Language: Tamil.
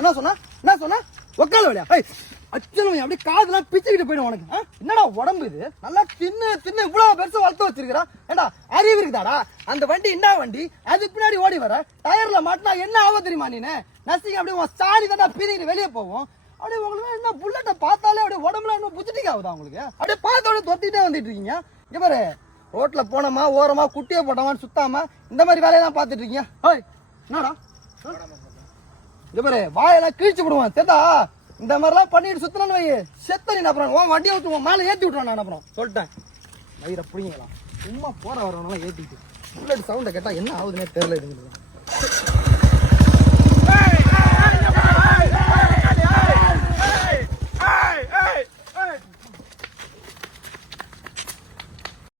என்ன சொன்னா உக்கால வழியா அச்சனவன் அப்படியே காதுலாம் பிச்சுக்கிட்டு போயிடும் உனக்கு. என்னடா உடம்பு இது, நல்லா தின்னு இவ்வளவு பெருசா வளர்த்து வச்சிருக்கிறா. ஏண்டா அறிவு இருக்குதாடா? அந்த வண்டி என்ன வண்டி, அது பின்னாடி ஓடி வர டயர்ல மாட்டினா என்ன ஆகும் தெரியுமா? நீ நசிங்க அப்படியே உன் சாணி தானே பீதிக்கிட்டு வெளியே போவோம். அப்படியே உங்களுக்கு என்ன புல்லட்டை பார்த்தாலே அப்படியே உடம்புல இன்னும் புத்திட்டிக்கு ஆகுதா உங்களுக்கு? அப்படியே பார்த்தோட தொத்திட்டே வந்துட்டு இருக்கீங்க. இங்க பாரு, ரோட்ல போனோமா ஓரமா குட்டியை போட்டோமான்னு சுத்தாம இந்த மாதிரி வேலையெல்லாம் பார்த்துட்டு இருக்கீங்க. என்னடா இங்க பாரு, வாயெல்லாம் கிழிச்சு விடுவான் தெரிதா? இந்த மாதிரிலாம் பண்ணிட்டு சுத்தணும்னு வை, செத்த நீ அப்புறம் உன் வண்டியை ஊற்றுவோம் மேலே ஏற்றி விட்டுருவான். நான் அப்புறம் சொல்லிட்டேன், வயிறை பிடிங்கலாம் சும்மா போற வரவனெல்லாம் ஏற்றிட்டு புல்லட் சவுண்டை கேட்டால் என்ன ஆகுதுன்னே தெரியல.